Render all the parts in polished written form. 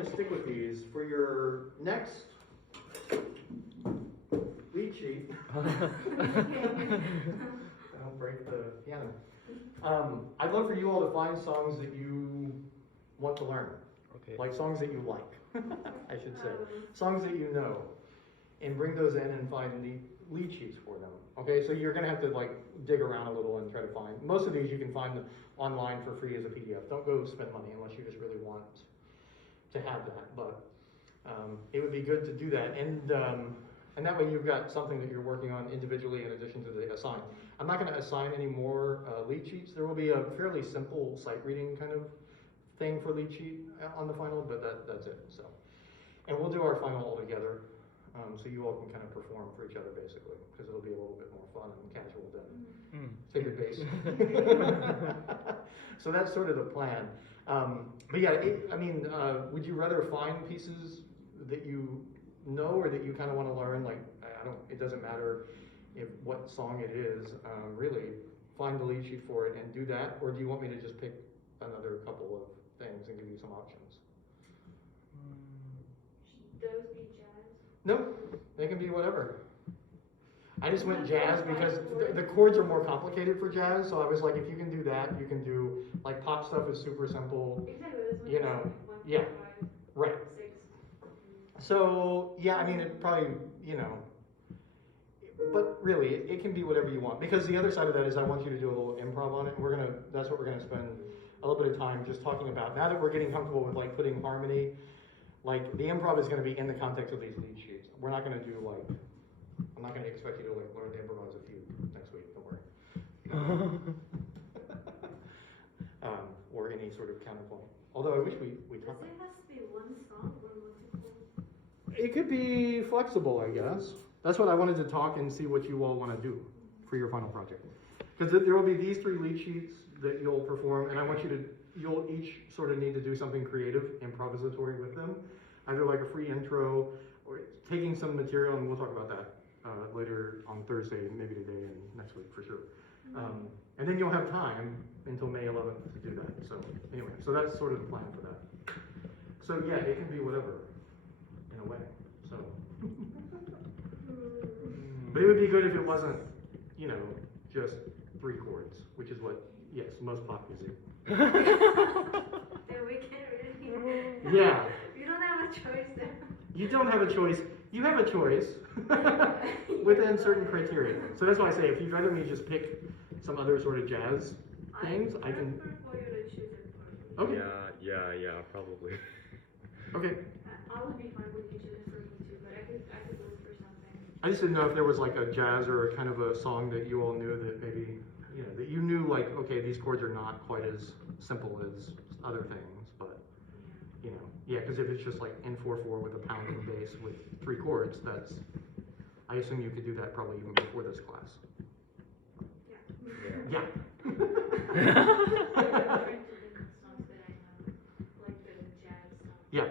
going to stick with these for your next lead sheet. Don't break the piano. I'd love for you all to find songs that you want to learn. Okay. Like songs that you like, I should say. Songs that you know. And bring those in and find lead sheets for them. Okay, so you're gonna have to like dig around a little and try to find. Most of these you can find online for free as a PDF. Don't go spend money unless you just really want to have that. But it would be good to do that, and that way you've got something that you're working on individually in addition to the assign. I'm not going to assign any more lead sheets. There will be a fairly simple sight reading kind of thing for lead sheet on the final, but that's it. So, and we'll do our final all together. So you all can kind of perform for each other basically, because it'll be a little bit more fun and casual than sacred bass. So that's sort of the plan. But yeah, would you rather find pieces that you know or that you kind of want to learn? Like, it doesn't matter what song it is, really find the lead sheet for it and do that, or do you want me to just pick another couple of things and give you some options? Should those be jazz? No, they can be whatever. I just went jazz because the chords are more complicated for jazz, so I was like, if you can do that, you can do, like, pop stuff is super simple. Exactly, You know, yeah, right. 6. So, yeah, I mean, it probably, but really, it can be whatever you want, because the other side of that is I want you to do a little improv on it, and that's what we're gonna spend a little bit of time just talking about. Now that we're getting comfortable with, like, putting harmony, like, the improv is gonna be in the context of these lead sheets. We're not gonna do, like, I'm not gonna expect you to, like, learn to improvise a few next week, don't worry. Or any sort of counterpoint. Although I wish we talked. Does it have to be one song or multiple? It could be flexible, I guess. That's what I wanted to talk and see what you all want to do for your final project. Because there will be these 3 lead sheets that you'll perform, and I want you'll each sort of need to do something creative, improvisatory with them. Either like a free intro, or taking some material, and we'll talk about that later on Thursday, maybe today and next week for sure. And then you'll have time until May 11th to do that. So anyway, so that's sort of the plan for that. So yeah, it can be whatever, in a way. So, but it would be good if it wasn't, just 3 chords, which is what, yes, most pop music. Then we can't really. Yeah. You don't have a choice there. You don't have a choice. You have a choice within certain criteria. So that's why I say, if you'd rather me just pick some other sort of jazz things, I can. prefer for you to choose it for me. Okay. Yeah, probably. Okay. I would be fine with you choosing for me too, but I could look for something. I just didn't know if there was like a jazz or a kind of a song that you all knew that maybe, that you knew like, okay, these chords are not quite as simple as other things, but, yeah, because if it's just like N4/4 with a pound on the bass with 3 chords, I assume you could do that probably even before this class. Yeah. Yeah. I'm trying to think of songs that I know, like the jazz songs. Yeah.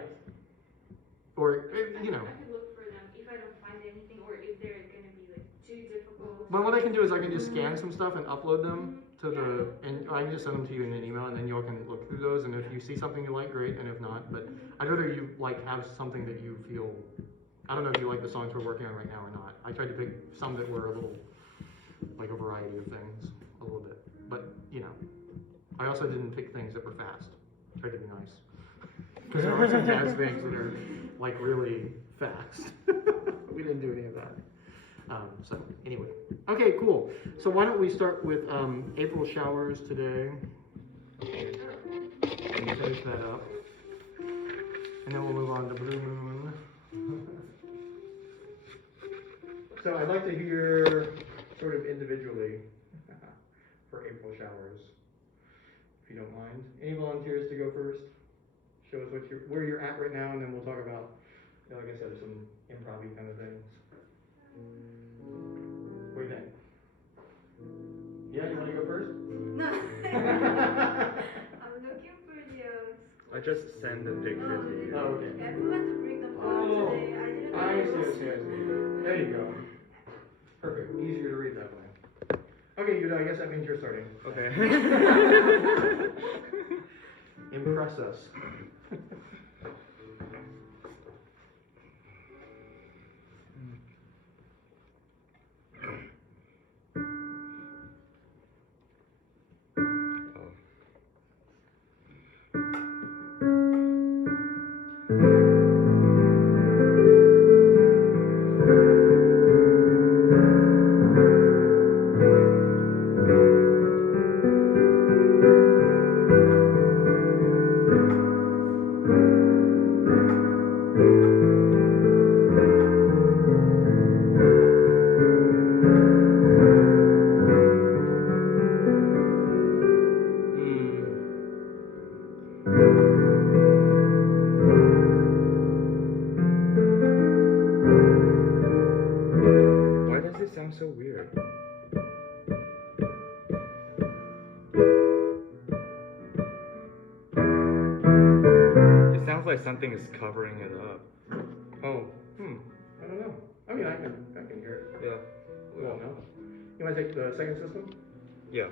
Or, I could look for them if I don't find anything, or if they're gonna be like too difficult. But what I can do is I can just scan some stuff and upload them to and I can just send them to you in an email, and then you all can look through those, and if you see something you like, great, and if not, but I'd rather you have something that you feel, I don't know if you like the songs we're working on right now or not. I tried to pick some that were a little, like a variety of things, a little bit, but I also didn't pick things that were fast. I tried to be nice. Because there are some jazz things that are like really fast. We didn't do any of that. So anyway, okay, cool. So why don't we start with April showers today, and finish that up, and then we'll move on to Blue Moon. So I'd like to hear sort of individually for April showers, if you don't mind. Any volunteers to go first? Show us where you're at right now, and then we'll talk about, like I said, some improv-y kind of things. What do you think? Yeah, you want to go first? No. I'm looking for the I just sent the picture to you. Oh, okay. I forgot to bring the phone today. I didn't see. There you go. Perfect. Easier to read that way. Okay, Yuda, I guess that means you're starting. Okay. Impress us. like something is covering it up. Oh, I don't know. I mean, I can hear it. Yeah. We won't know. You want to take the second system? Yeah.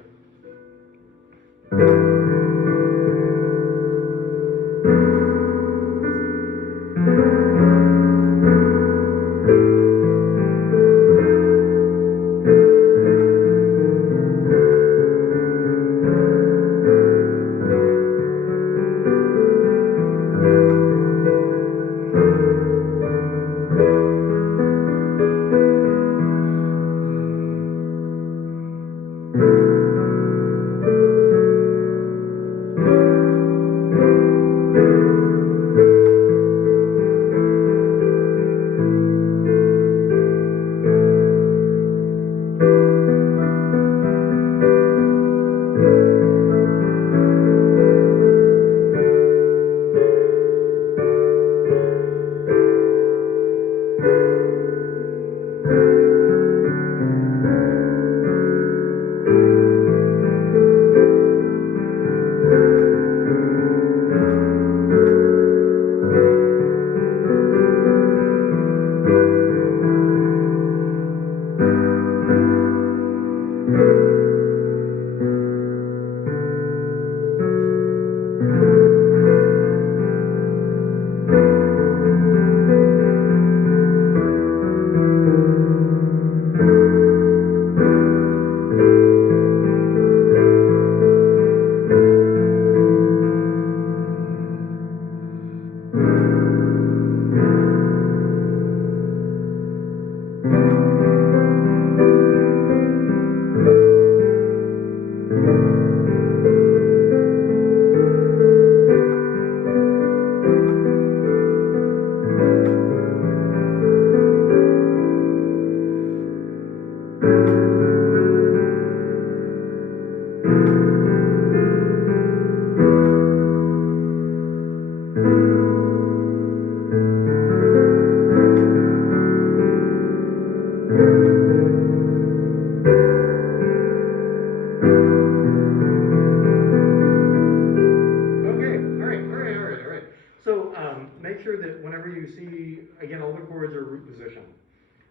Make sure that whenever you see, again, all the chords are root position.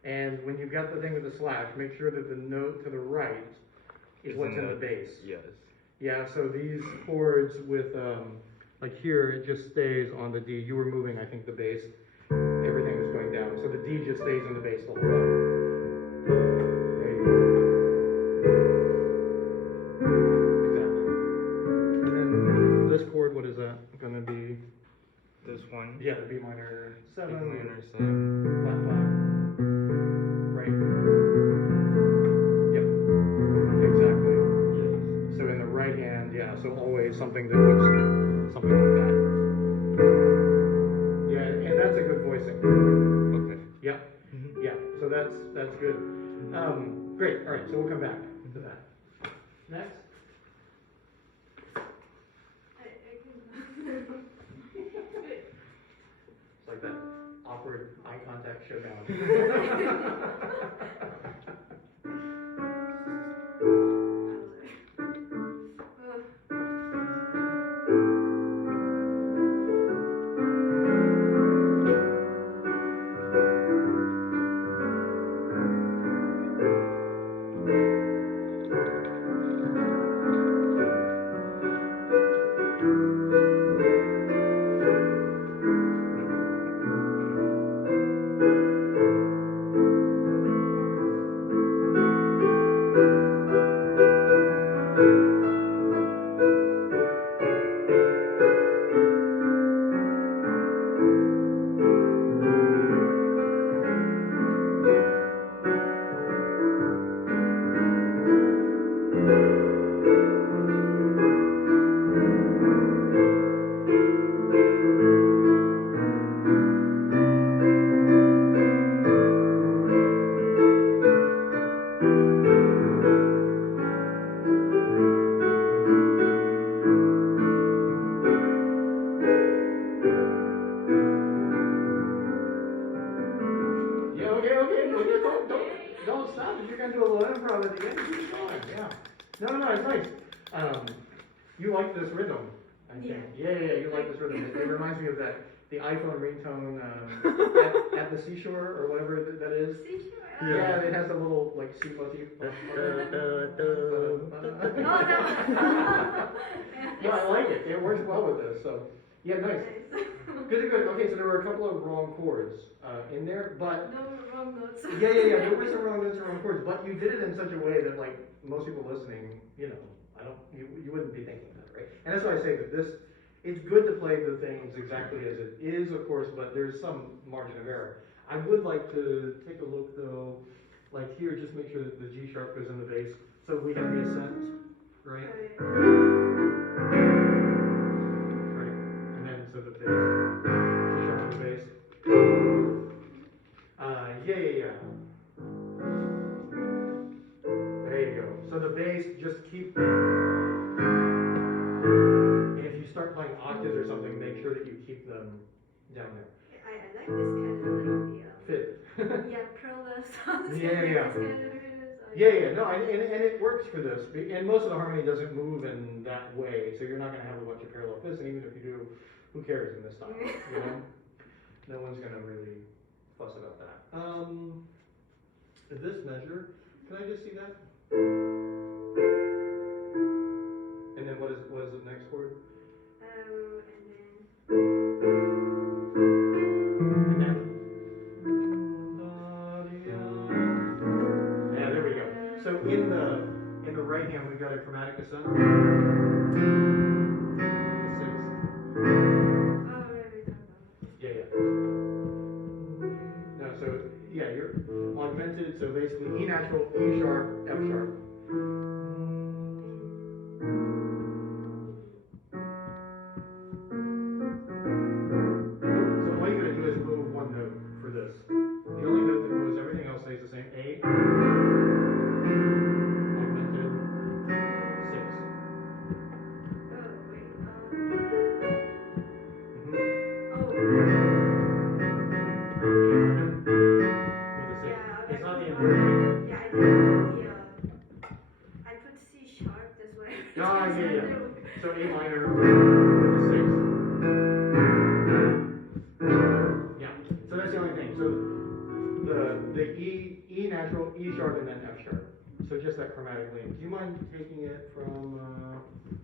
And when you've got the thing with the slash, make sure that the note to the right is what's in the bass. Yes. Yeah, so these chords with, like here, it just stays on the D. You were moving, I think, the bass. Everything was going down. So the D just stays in the bass the whole time. There you go. Exactly. And then this chord, what is that going to be? This one. Yeah, the B minor 7. B minor 7. Flat, flat. Right. Yep. Exactly. Yes. So in the right hand, yeah, so always something that looks something like that. Yeah, and that's a good voicing. Okay. Yep. Yeah, so that's good. Great, all right, so we'll come back to that. Next. It's like that awkward eye contact showdown. Don't stop. If you're gonna do a little improv at the end, keep going. Yeah. No, it's nice. You like this rhythm, I think. Yeah, you like this rhythm. It reminds me of that the iPhone ringtone at the seashore or whatever that is. Seashore? Yeah, it has a little like sea motif. Oh, that No, I like it. It works well with this. So yeah, nice. Nice. Good, good. Okay, so there were a couple of wrong chords in there, but No wrong notes. yeah. There were some wrong notes and wrong chords, but you did it in such a way that like most people listening, you wouldn't be thinking that, right? And that's why I say that it's good to play the things exactly as it is, of course, but there's some margin of error. I would like to take a look though, like here, just make sure that the G sharp goes in the bass. So we have the ascent, right? Right. And then so the bass, G sharp on the bass. Yeah. There you go. So the bass, just keep. And if you start playing octaves or something, make sure that you keep them down there. I like this kind of like the Fit. parallel sounds. Yeah. This kind of rhythms. Yeah. No, and it works for this. And most of the harmony doesn't move in that way, so you're not going to have a bunch of parallel fifths. And even if you do, who cares in this style? You know, no one's going to really fuss about that. This measure, can I just see that? And then what is the next chord? And then. Yeah, there we go. So in the right hand we've got a chromatic ascent. The sixth. Yeah. No, so yeah, you're augmented, so basically E natural, E sharp, F sharp. So all you gotta do is move one note for this. The only note that moves, everything else stays the same. A, augmented, six. It's not the inversion. Yeah, I put C sharp, that's why. Yeah. So A minor with a sixth. Yeah. So that's the only thing. So the E natural, E sharp, and then F sharp. So just that chromatic link. Do you mind taking it from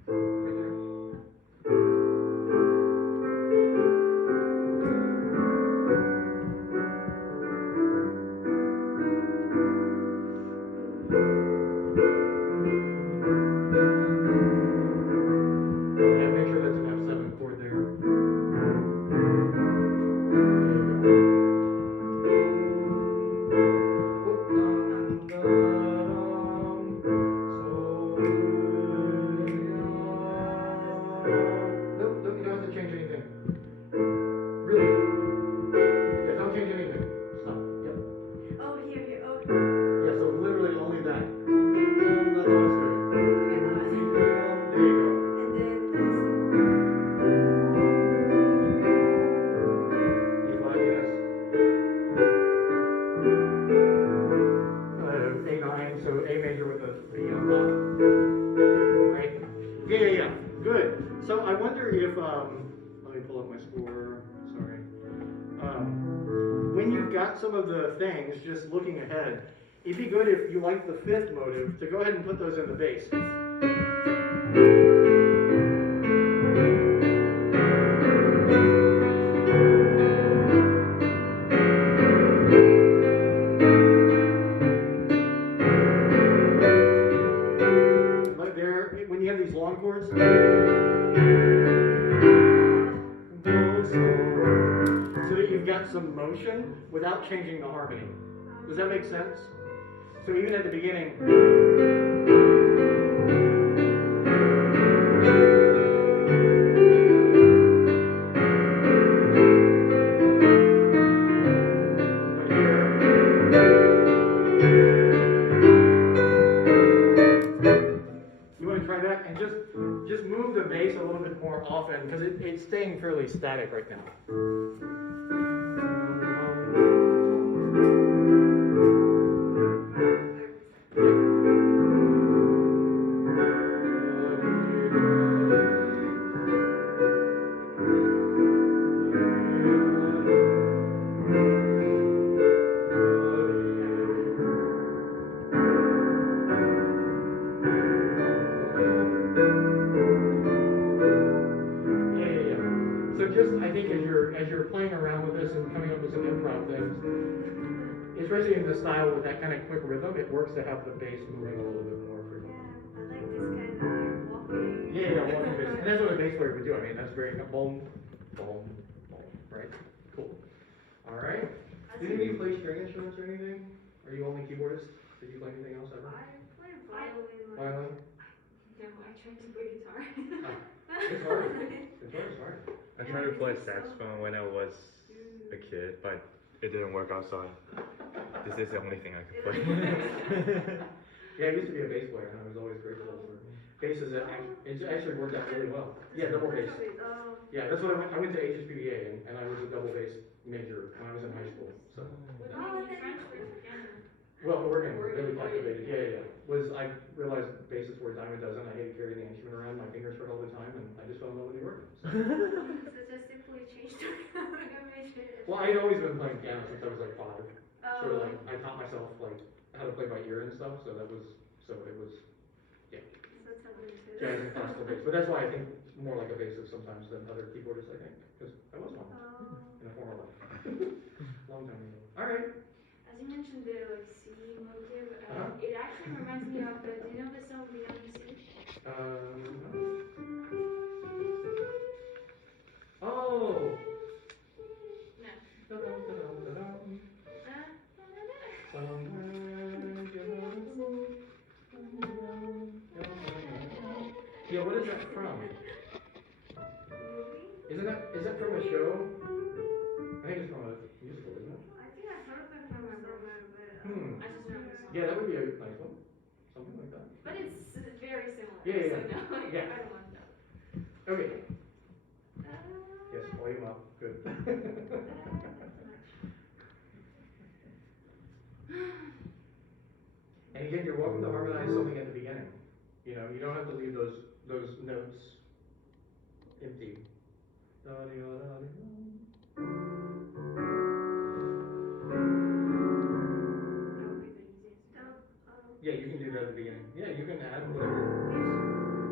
right there? Yeah, make sure that's an F7 chord there. Nope, you don't have to change anything. Really. Yeah, don't change anything. Stop. Yep. Oh, here, oh. Yeah, so literally only that. That's all it's doing. Okay, now I see. There you go. And then E flat, yes. A9, so A major with a B on top. Right? Yeah. Good. So I wonder if, let me pull up my score. Sorry. When you've got some of the things, just looking ahead, it'd be good if you like the fifth motive to go ahead and put those in the bass. Like there, when you have these long chords, so that you've got some motion without changing the harmony. Does that make sense? So even at the beginning, but here, you want to try that and just move the bass a little bit more often because it's staying fairly static right now. of things. Especially in the style with that kind of quick rhythm, it works to have the bass moving a little bit more frequently. I like this kind of like walking. Yeah, walking bass. And that's what a bass player would do. I mean, that's very boom, boom, boom, right? Cool. All right. Did any of you play string instruments or anything? Are you only keyboardist? Did you play anything else ever? I play violin. Violin? No, I tried to play guitar. It's hard. Guitar's hard. I tried to play saxophone when I was a kid, but it didn't work out, so this is the only thing I could play. Yeah, I used to be a bass player, and I was always grateful for basses. It actually worked out really well. Yeah, double bass. Yeah, that's what I went to HSPBA, and I was a double bass major when I was in high school. So, What yeah. made you transfer to piano? Well, organ really captivated. Yeah. I realized bass is for a dime a dozen. I hated carrying the instrument around. My fingers hurt all the time, and I just fell in love with the organ. So. So just simply changed to major. Well, I'd always been playing piano since I was like 5. Sort of Oh. like I taught myself like how to play by ear and stuff. So it was yeah. That's how it is. Jazz and classical bass. But that's why I think more like a bassist sometimes than other keyboardists, I think. Because I was one in a former life. Long time ago. Alright. As you mentioned the like C motive, Uh-huh. it actually reminds me of the, do you know the song Beyond the Sea? Oh! No. Da-dum-da-dum-da-dum. Yeah, what is that from? Is that from a show? I think it's from a musical, isn't it? I think I heard that from somewhere, but Hmm. I just know the song. Yeah, that would be a nice one. Something like that. But it's very similar. Yeah. So no, like, Yeah. I don't want that. Okay. Uh, Yes, volume up. Good. And again, you're welcome to harmonize something at the beginning. You know, you don't have to leave those notes empty. Da-dee-da-da-dee. That would be the easiest. Yeah, you can do that at the beginning. Yeah, you can add whatever.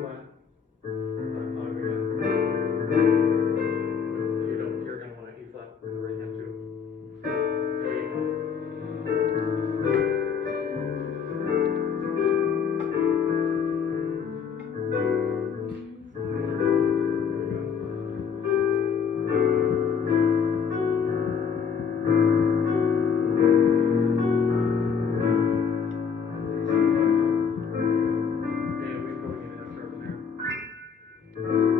flat. You're gonna want to E flat for the right hand too. There you Hey, we probably need an F sharp in there. There we go.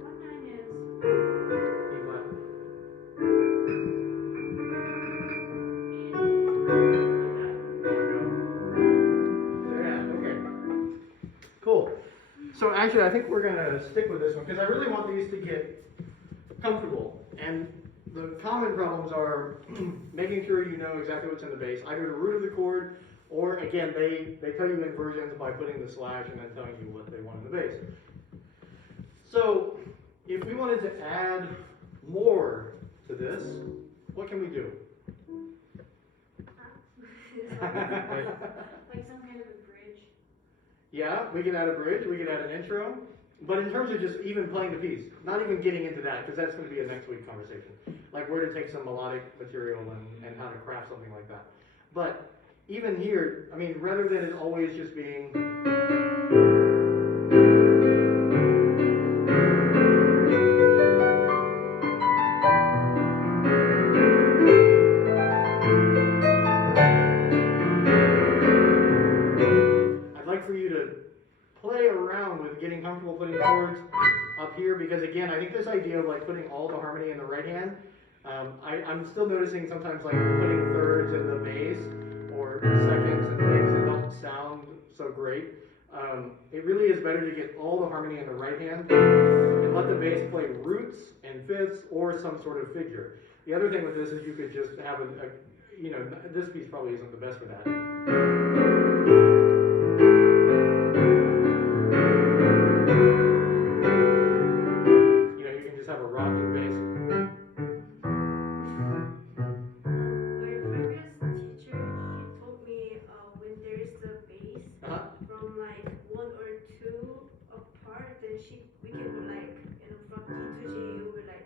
What nine is? E flat. There you go. So yeah, okay. Cool. So actually, I think we're gonna stick with this one because I really want these to get comfortable. And the common problems are making sure you know exactly what's in the bass, either the root of the chord, or again, they tell you inversions by putting the slash and then telling you what they want in the bass. So if we wanted to add more to this, what can we do? Like some kind of a bridge. Yeah, we can add a bridge, we can add an intro, but in terms of just even playing the piece, not even getting into that, because that's going to be a next week conversation, like where to take some melodic material and how to craft something like that. But even here, I mean, rather than it always just being... I'd like for you to play around with getting comfortable putting chords up here, because again, I think this idea of like putting all the harmony in the right hand, I'm still noticing sometimes like putting thirds in the bass or seconds and things that don't sound so great. It really is better to get all the harmony in the right hand and let the bass play roots and fifths or some sort of figure. The other thing with this is you could just have you know, this piece probably isn't the best for that. Have a rocking bass. My previous teacher, she told me when there's the bass from like 1 or 2 apart, then we can do like, you know, from D to G, it will be like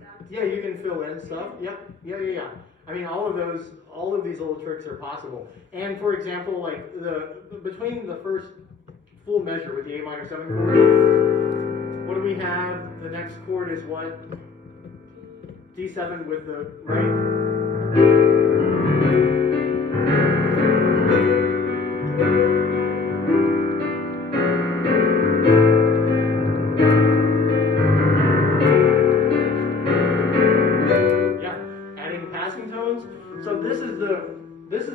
that. Yeah, you can fill in stuff. Yep. Yeah. I mean, all of these little tricks are possible. And for example, like between the first full measure with the A minor 7 chord, what do we have? The next chord is what? D7 with the right. Yeah, adding passing tones. So this is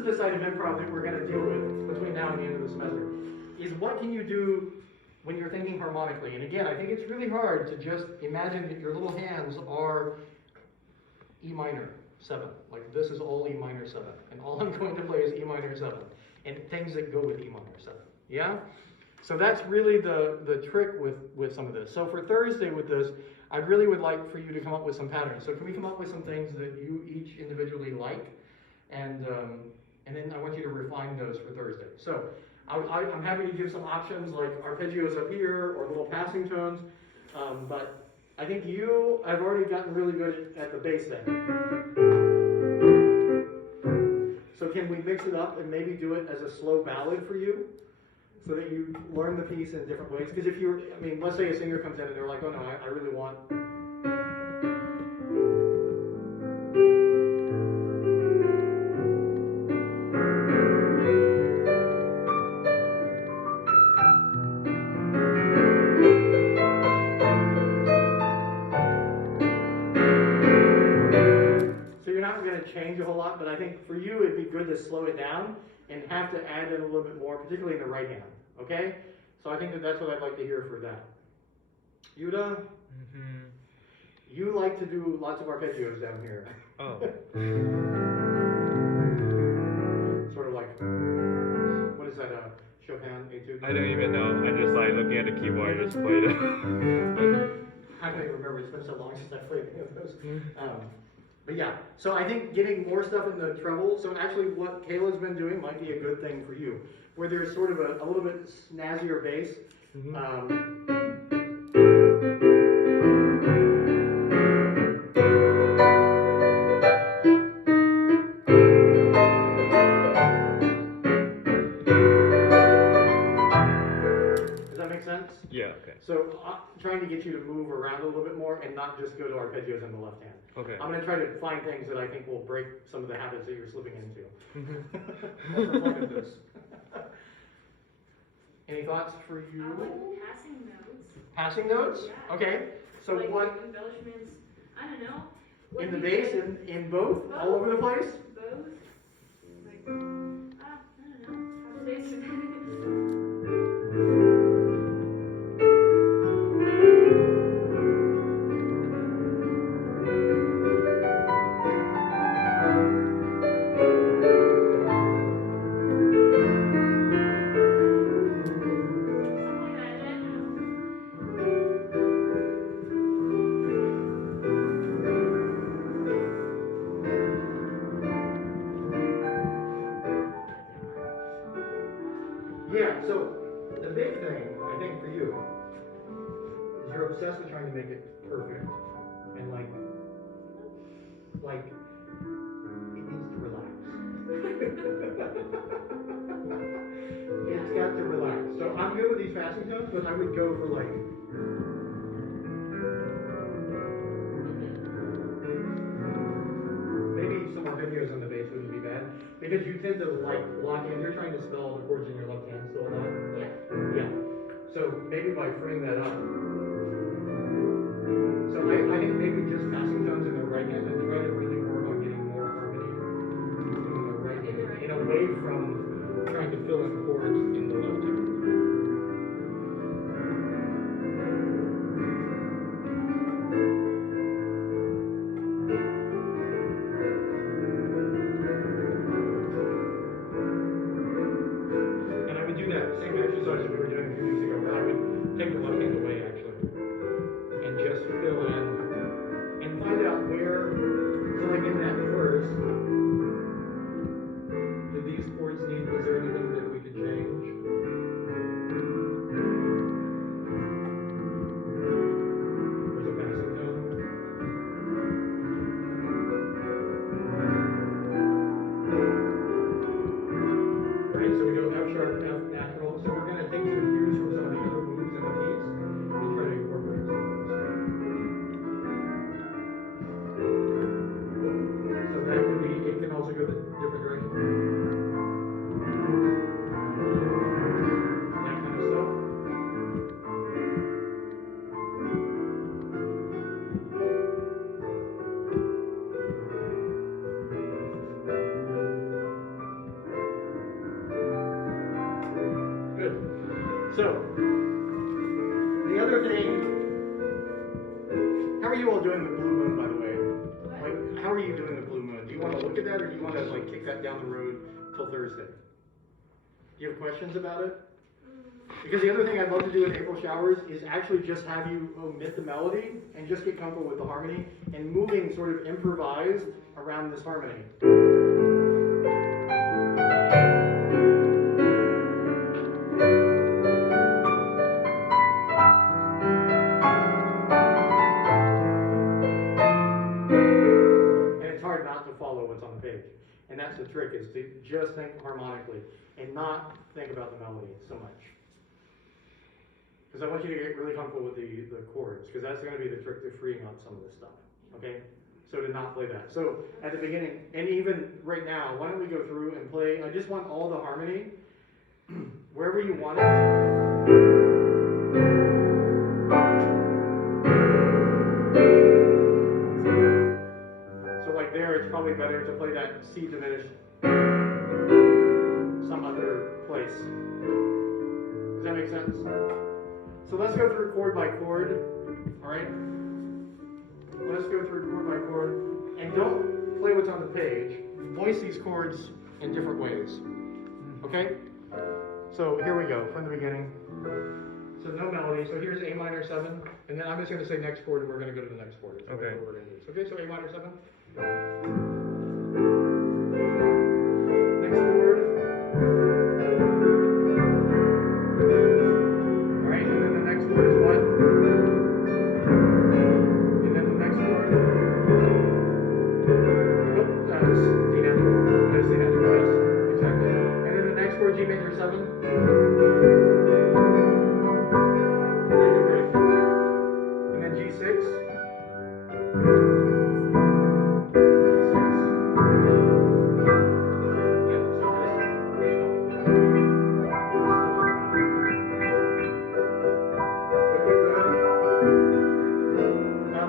the side of improv that we're going to deal with between now and the end of the semester. Is what can you do when you're thinking harmonically? And again, I think it's really hard to just imagine that your little hands are E minor 7. Like this is all E minor 7. And all I'm going to play is E minor 7. And things that go with E minor 7. Yeah? So that's really the trick with some of this. So for Thursday with this, I really would like for you to come up with some patterns. So can we come up with some things that you each individually like? And then I want you to refine those for Thursday. So I'm happy to give some options like arpeggios up here or little passing tones, but I think I've already gotten really good at the bass thing. So can we mix it up and maybe do it as a slow ballad for you so that you learn the piece in different ways? Because let's say a singer comes in and they're like, oh no, I really want... change a whole lot, but I think for you it'd be good to slow it down and have to add in a little bit more, particularly in the right hand. Okay? So I think that's what I'd like to hear for that. Yuda? Mm-hmm. You like to do lots of arpeggios down here. Oh. Sort of like... Is that a Chopin etude? I don't even know. I'm just like looking at the keyboard. I just played it. I don't even remember. It's been so long since I played any of those. But yeah, so I think getting more stuff in the treble. So actually, what Kayla's been doing might be a good thing for you, where there's sort of a little bit snazzier bass. Does that make sense? Yeah. Okay. So trying to get you to move around a little bit more and not just go to arpeggios in the left hand. Okay. I'm going to try to find things that I think will break some of the habits that you're slipping into. That's the point of this. Any thoughts for you? I like passing notes. Passing notes? Yeah. Okay. So like what embellishments? I don't know. What in the do you bass, think? in both, all over the place? Both. Like, I don't know. How to say it. Something like that. I don't know. Yeah, so the big thing, I think, for you is you're obsessed with trying to make it perfect. And like, it needs to relax. It's got to relax. So I'm good with these passing tones, but I would go for like, maybe some arpeggios on the bass wouldn't be bad. Because you tend to like lock in, you're trying to spell the chords in your left hand still a lot. Yeah. Yeah. So maybe by freeing that up. So I think maybe just passing tones in the right hand and try to really work on getting more harmony in the right hand and away from trying to fill in chords in the left hand. And I would do that same exercise that we were doing a few weeks ago, where I would take the left hand away actually and just fill in and find out where, so like in that verse, do these chords need, is there anything that we could change? There's a passing tone. Right, so we go F sharp, F natural. So we're going to take some cues from some of the other moves in the piece and try to incorporate some of those. So that could be, it can also go the different direction. That kind of stuff. Good. So, the other thing, how are you all doing with Blue Moon, by the way? Like, how are you doing with Blue Moon? Do you want to look at that, or do you want to like kick that down the road till Thursday? Do you have questions about it? Because the other thing I'd love to do in April Showers is actually just have you omit the melody and just get comfortable with the harmony and moving sort of improvised around this harmony. And it's hard not to follow what's on the page. And that's the trick, is to just think harmonically and not think about the melody so much. Because I want you to get really comfortable with the chords, because that's going to be the trick to freeing up some of this stuff. Okay? So to not play that. So at the beginning, and even right now, why don't we go through and play, I just want all the harmony, wherever you want it. So like there, it's probably better to play that C diminished some other place. Does that make sense? So let's go through chord by chord, all right? Let's go through chord by chord, and don't play what's on the page. Voice these chords in different ways, okay? So here we go from the beginning. So no melody. So here's A minor 7, and then I'm just going to say next chord, and we're going to go to the next chord. So Okay. that's what we're going to do. Okay, so A minor 7. Next chord. All right, and then the next chord is what? And then the next chord. Whoop, that's D natural. That is D natural. Yes, exactly. And then the next chord, G major 7. And then G6.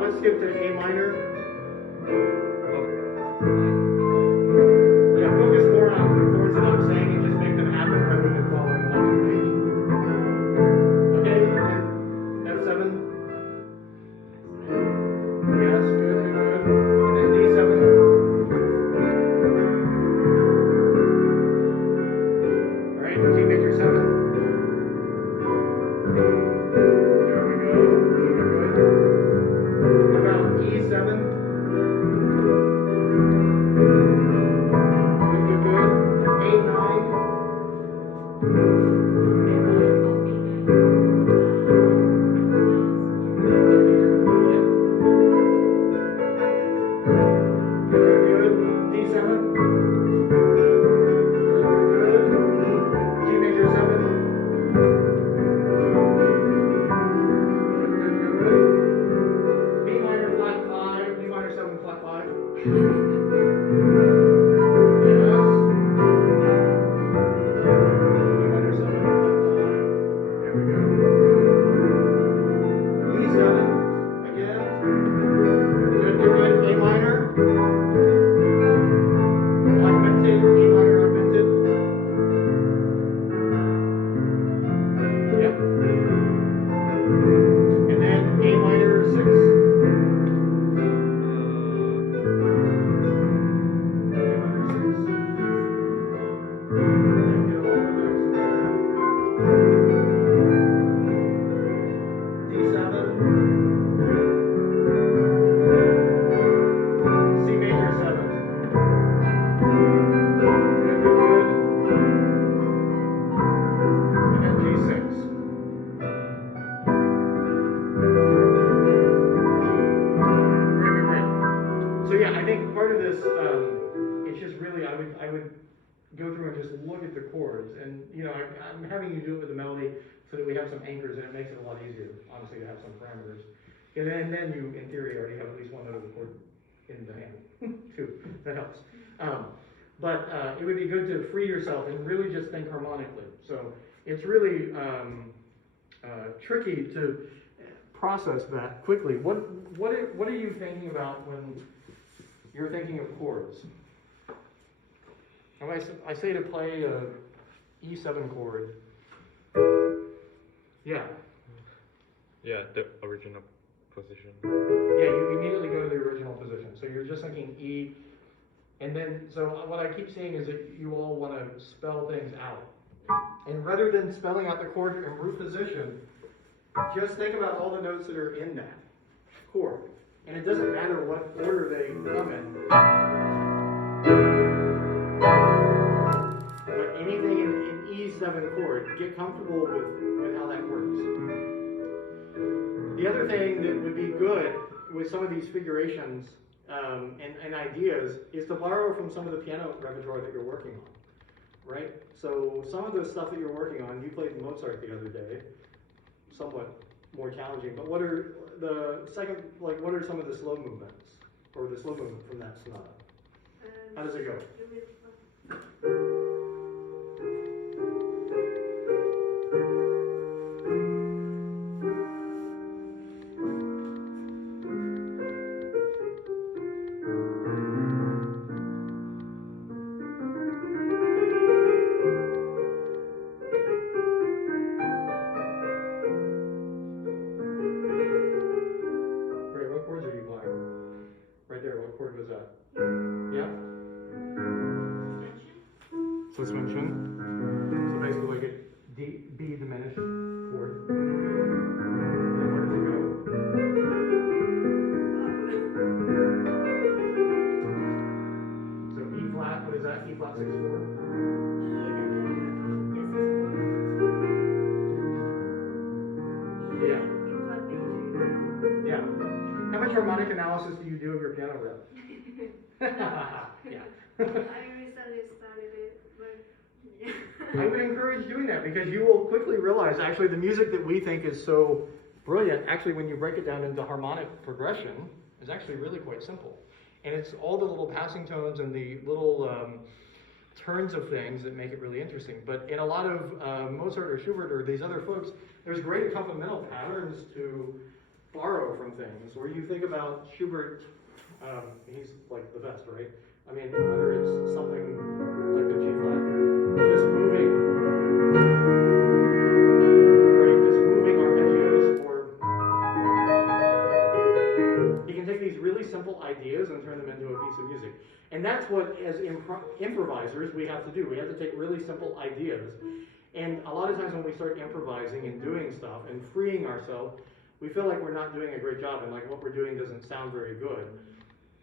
Let's skip to A minor. Yeah, focus more on the chords that I'm saying and just make them happen rather than following along the page. Okay, and then F7. Yes, good, good, good. And then D7. All right, G major 7. There we go. Good, good, good. How about E7? Good, good, good. A9. Go through and just look at the chords, and I'm having you do it with the melody so that we have some anchors, and it makes it a lot easier, honestly, to have some parameters. And then you, in theory, already have at least one note of the chord in the hand, too. That helps. But it would be good to free yourself and really just think harmonically. So it's really tricky to process that quickly. What are you thinking about when you're thinking of chords? And I say to play a E7 chord. Yeah. Yeah, the original position. Yeah, you immediately go to the original position. So you're just thinking E, and then, so what I keep seeing is that you all want to spell things out. And rather than spelling out the chord in root position, just think about all the notes that are in that chord. And it doesn't matter what order they come in. But anything in E7 chord, get comfortable with how that works. The other thing that would be good with some of these figurations and ideas is to borrow from some of the piano repertoire that you're working on, right? So some of the stuff that you're working on, you played Mozart the other day, somewhat more challenging, but what are some of the slow movements, or the slow movement from that sonata? How does it go? What chords are you playing? Right there, what chord was that? Yeah? Extension? harmonic analysis do you do of your piano rep? Yeah. I recently started it, but yeah. I would encourage doing that because you will quickly realize actually the music that we think is so brilliant, actually when you break it down into harmonic progression, is actually really quite simple. And it's all the little passing tones and the little turns of things that make it really interesting. But in a lot of Mozart or Schubert or these other folks, there's great accompanimental patterns to borrow from things. Where you think about Schubert, he's like the best, right? I mean, whether it's something like the G flat, just moving, right? Just moving arpeggios, or he can take these really simple ideas and turn them into a piece of music. And that's what, as improvisers, we have to do. We have to take really simple ideas. And a lot of times when we start improvising and doing stuff and freeing ourselves, we feel like we're not doing a great job and like what we're doing doesn't sound very good.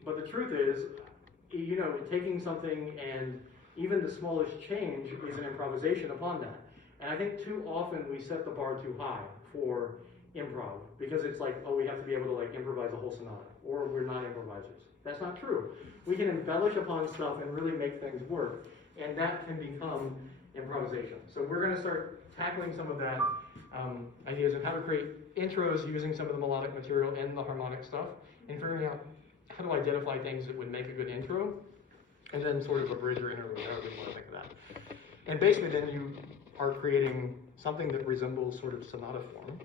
But the truth is, you know, taking something and even the smallest change is an improvisation upon that. And I think too often we set the bar too high for improv because it's like, oh, we have to be able to like improvise a whole sonata, or we're not improvisers. That's not true. We can embellish upon stuff and really make things work, and that can become improvisation. So we're going to start tackling some of that ideas of how to create intros using some of the melodic material and the harmonic stuff, and figuring out how to identify things that would make a good intro, and then sort of a bridge or interlude, however you want to think of that. And basically then you are creating something that resembles sort of sonata form,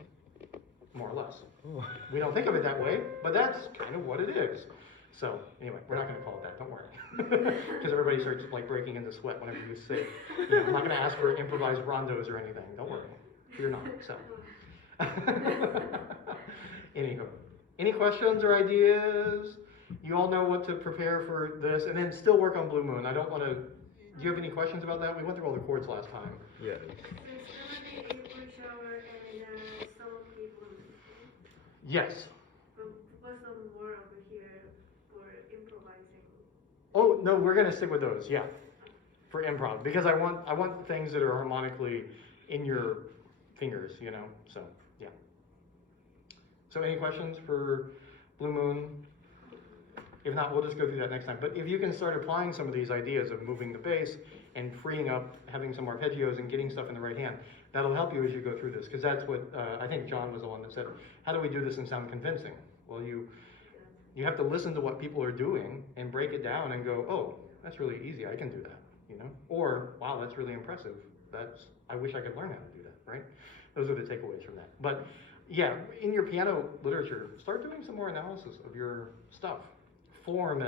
more or less. We don't think of it that way, but that's kind of what it is. So anyway, we're not going to call it that, don't worry. Because everybody starts like breaking into sweat whenever you say, you know, I'm not going to ask for improvised rondos or anything, don't worry. You're not, so. Anywho, any questions or ideas? You all know what to prepare for this, and then still work on Blue Moon. I don't want to, do you have any questions about that? We went through all the chords last time. Yeah. There's gonna be April shower and summer people. Yes. What's some more over here for improvising? Oh, no, we're going to stick with those, yeah, for improv, because I want things that are harmonically in your fingers, you know, so, yeah. So any questions for Blue Moon? If not, we'll just go through that next time. But if you can start applying some of these ideas of moving the bass and freeing up, having some arpeggios and getting stuff in the right hand, that'll help you as you go through this, because that's what, I think John was the one that said, how do we do this and sound convincing? Well, you have to listen to what people are doing and break it down and go, oh, that's really easy, I can do that, you know? Or, wow, that's really impressive. I wish I could learn how to do that, right? Those are the takeaways from that. But yeah, in your piano literature, start doing some more analysis of your stuff. Form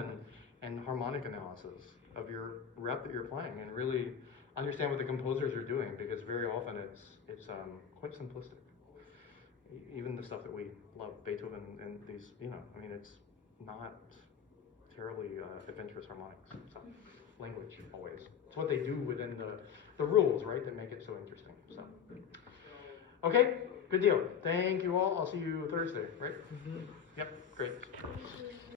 and harmonic analysis of your rep that you're playing, and really understand what the composers are doing, because very often it's quite simplistic. Even the stuff that we love, Beethoven and these, you know, I mean, it's not terribly adventurous harmonics. So, language, always. It's what they do within the rules, right, that make it so interesting. So, okay, good deal. Thank you all. I'll see you Thursday, right? Mm-hmm. Yep, great.